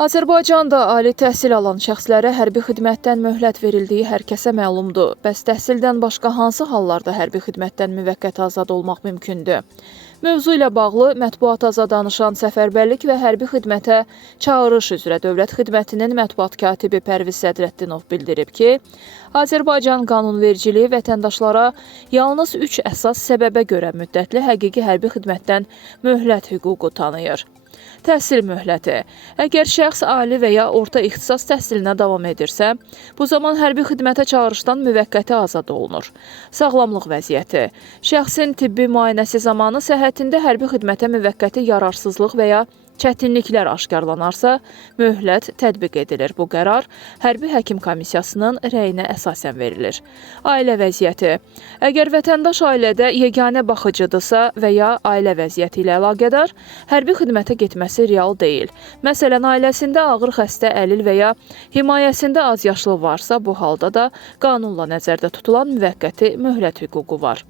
Azərbaycanda ali təhsil alan şəxslərə hərbi xidmətdən möhlət verildiyi hər kəsə məlumdur. Bəs təhsildən başqa hansı hallarda hərbi xidmətdən müvəqqəti azad olmaq mümkündür? Mövzu ilə bağlı mətbuata danışan Səfərbərlik və hərbi xidmətə çağırış üzrə Dövlət Xidmətinin mətbuat katibi Pərviz Sədrəddinov bildirib ki, Azərbaycan qanunvericiliyi vətəndaşlara yalnız 3 əsas səbəbə görə müddətli həqiqi hərbi xidmətdən möhlət hüququ tanıyır. Təhsil möhləti. Əgər şəxs ali və ya orta ixtisas təhsilinə davam edirsə, bu zaman hərbi xidmətə çağırışdan müvəqqəti azad olunur. Sağlamlıq vəziyyəti. Şəxsin tibbi müayinəsi zamanı səhhətində hərbi xidmətə müvəqqəti yararsızlıq və ya çətinliklər aşkarlanarsa, möhlət tətbiq edilir. Bu qərar hərbi həkim komissiyasının rəyinə əsasən verilir. Ailə vəziyyəti. Əgər vətəndaş ailədə yeganə baxıcıdırsa və ya ailə vəziyyəti ilə əlaqədar, hərbi xidmətə getməsi real deyil. Məsələn, ailəsində ağır xəstə əlil və ya himayəsində az yaşlı varsa, bu halda da qanunla nəzərdə tutulan müvəqqəti möhlət hüququ var.